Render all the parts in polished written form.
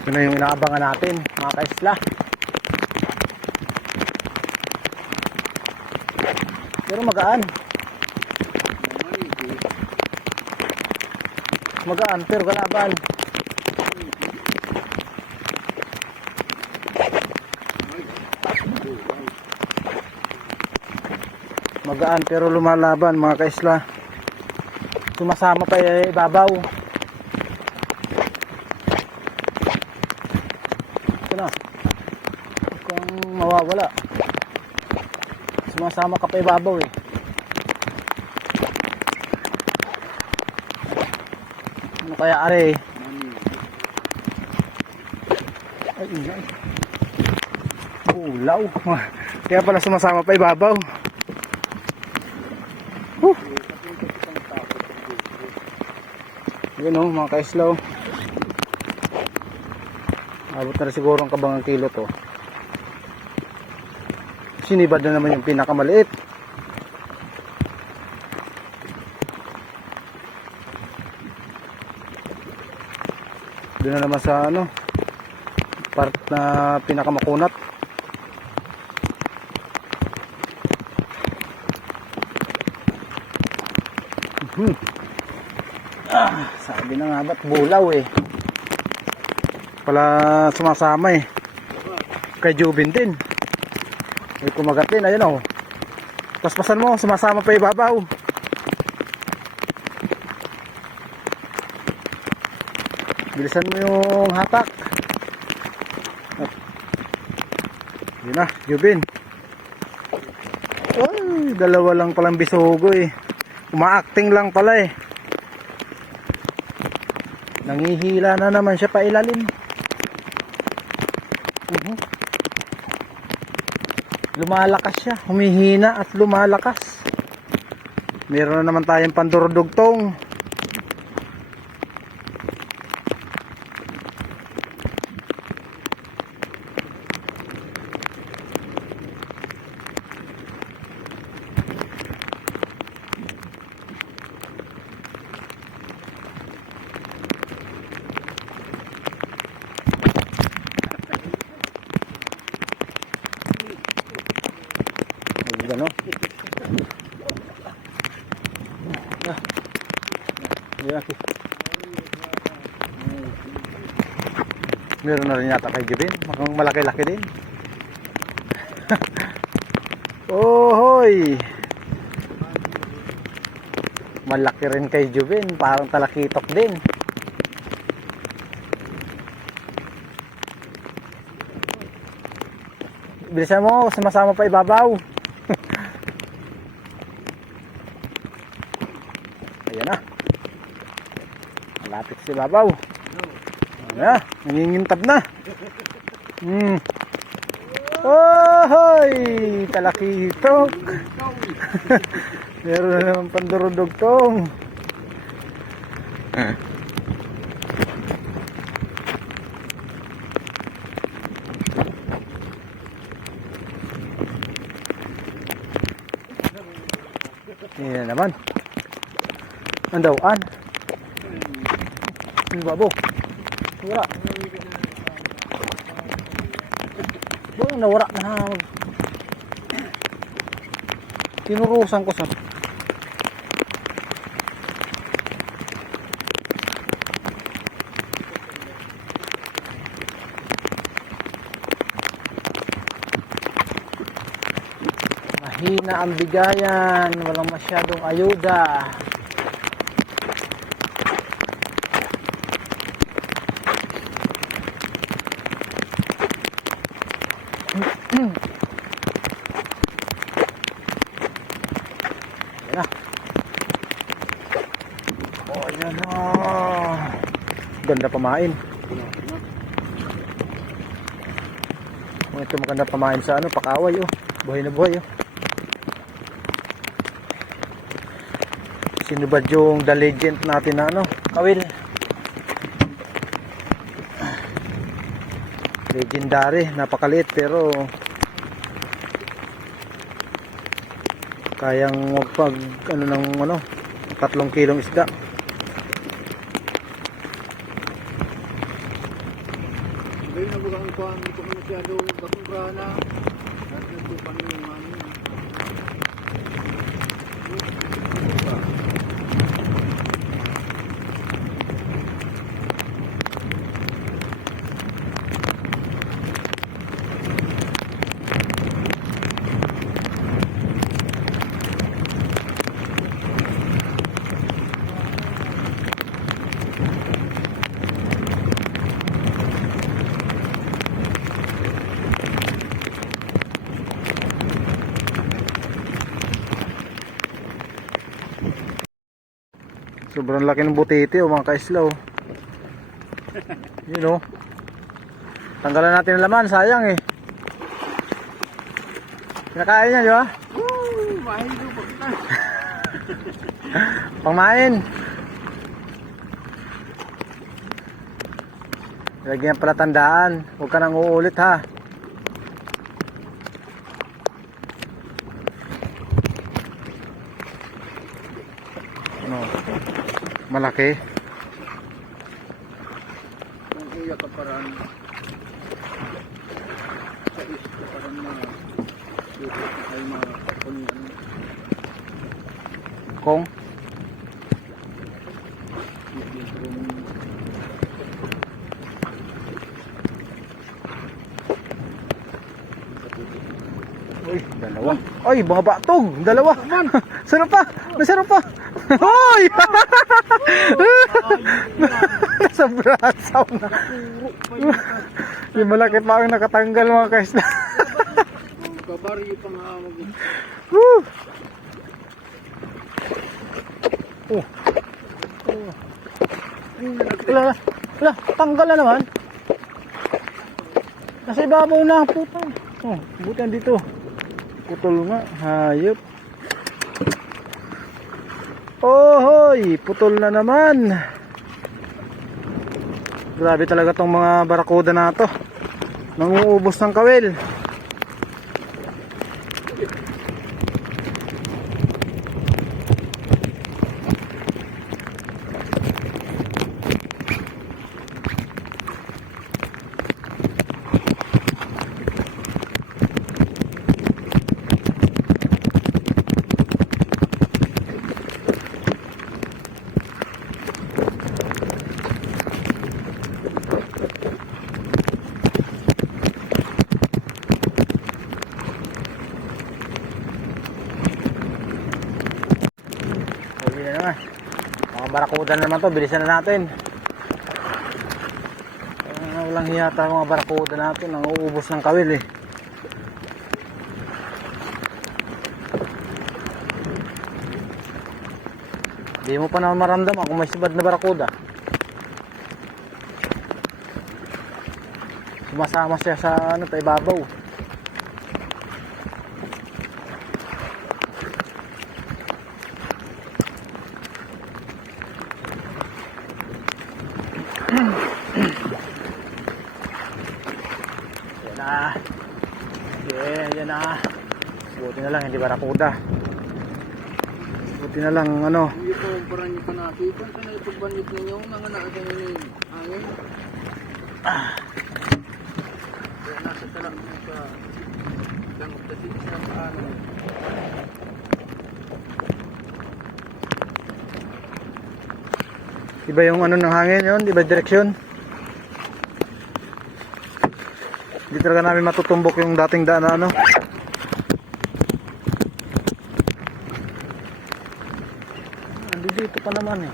Ito na yung inaabangan natin, mga kaisla. Pero magaan. Magaan pero kalaban. Magaan pero lumalaban, mga kaisla. Sumasama pa ibabaw. Ito na. Kung mawawala. Sumasama ka pa ibabaw eh. Ano kaya are? Ay, ingay. Ulaw. Kaya pala sumasama pa ibabaw. Yun o, mga kaislaw. Abot na rin siguro ang kabangang kilo to. Sinibad na naman yung pinakamaliit. Doon na naman sa ano, part na pinakamakunat. Sabi na nga ba't bulaw eh. Pala sumasama eh. Kay Jubin din. May kumagat din, ayun o. Paspasan mo, sumasama pa ibabaw. Bilisan mo yung hatak. Yun na, Jubin. Ay, dalawa lang palang bisugo eh. Umaacting lang pala eh. Nangihila na naman siya pa ilalim. Lumalakas siya, humihina at lumalakas. Meron na naman tayong pandurudugtong. Ano? Meron na rin yata kay Jubin. Mukhang malaki-laki din. Ohoy! Malaki rin kay Jubin. Parang talakitok din. Bilisan mo, sumasama pa ibabaw. Ayan na. Malapit si babaw. Ayan na, nangingintab na. Ohoy! Talakitok. Meron na naman pandurudugtong. Ayan naman. Andawaan. Yung babo. Wala. Nawara na. Tinurusan ko sa. Mahina ang bigayan. Walang masyadong ayuda. Oh, yan na. Ganda pamain. Ito maganda pamain sa ano, pakaway oh. Buhay na buhay oh. Sinubad yung The Legend natin na ano, kawil. Legendary, napakaliit pero kayang magpag ano ng ano 3 kilong isda. Ngayon na buka ang kuhan, ito ko masyado bakong brana. At nagtupan yung mami. Sobrang laki ng butete mga ka-isla oh. Yun oh. Tanggalan natin ang laman, sayang eh. Kinakain niya, di ba? Mahilo pa kita. Pangmain. Lagyan pala tandaan. Huwag ka nang uulit ha. Ano? Malaki. Kung iya ka parang sa isko parang dito ay kunyang Kong. Uy, dalawa. Ay, mga batog. Dalawa. Sarap pa. May sarap pa. Hoy! Nasa brasaw na. Yung malaki pa ang nakatanggal mga kaisla. kabaryo pa nga mag Woo! Oh. Wala, wala, tanggal na naman. Nasa ibabaw na, puta. Oh, buti dito. Putol nga, hayop. Oh, hoy, putol na naman. Grabe talaga tong mga barakuda na to. Nanguubos ng kawil. Huli na naman. Mga barakuda na naman to, bilisan na natin. Walang hiyata mga barakuda natin, nanguubos ng kawil eh. Hindi mo pa naman maramdaman kung may sibad na barakuda. Sumasama siya sa ano, ibabaw. Yan na. Yan na. Buti na lang, hindi barakuda. Buti na lang, ano. hindi po parang nyo pa nakita sa na ipagbanit ninyo nanganak sa nyo yung hangin kaya nasa talak nyo sa langot kasi sa paano Iba yung ano ng hangin yun, iba direksyon. Hindi talaga namin matutumbok yung dating daan na ano. Dito pa naman eh.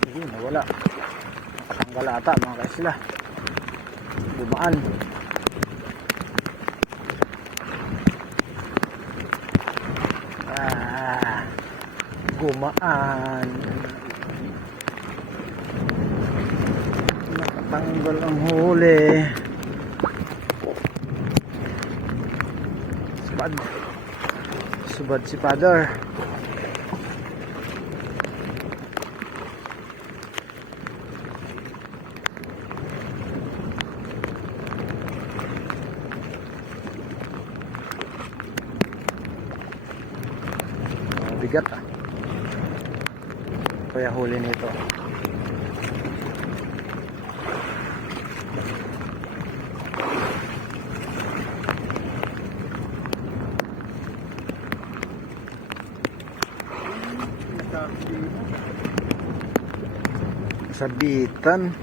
Sige, nawala. Nakatanggal ata mga kaisla. Dumaan. Gumaan. Nakatanggal ang huli. Subad si father. bigat ah. Kaya huli nito. Sabitan.